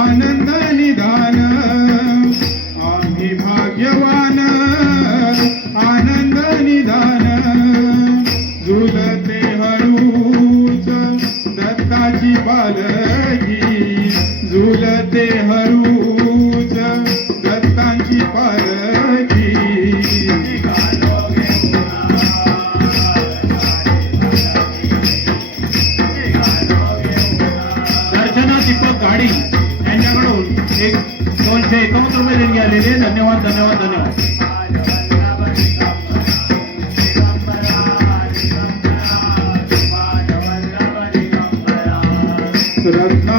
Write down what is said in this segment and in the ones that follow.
आनंद निदान. आम्ही भाग्यवान पालखी झुलते हरूच दत्तांची पालखी दर्शना दीपक गाडी यांच्याकडून एक दोनशे एकावन्न रुपये देणगी आलेले. धन्यवाद धन्यवाद धन्यवाद.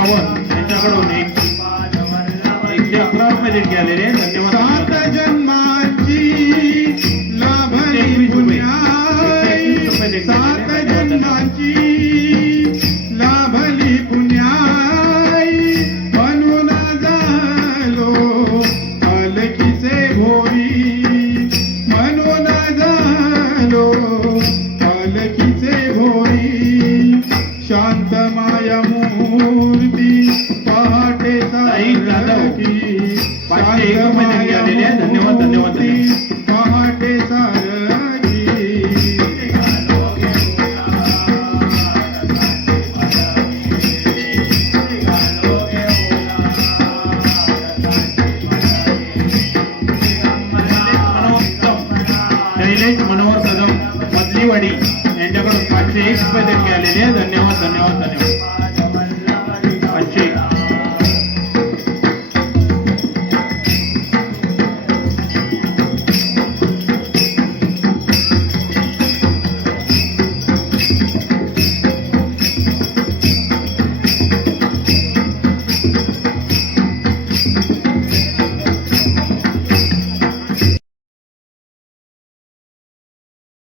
भारती सावंत यांच्याकडून एक एकशे अकरा रुपये देणगी आलेले धन्यवाद. माया मूर्ती पहाटे. धन्यवाद, धन्यवाद, धन्यवाद. पहाटे सारखी मनोहर कदम मधलीवाडी यांच्याकडून पाचशे एक रुपये देणगी आलेली आहे धन्यवाद धन्यवाद धन्यवाद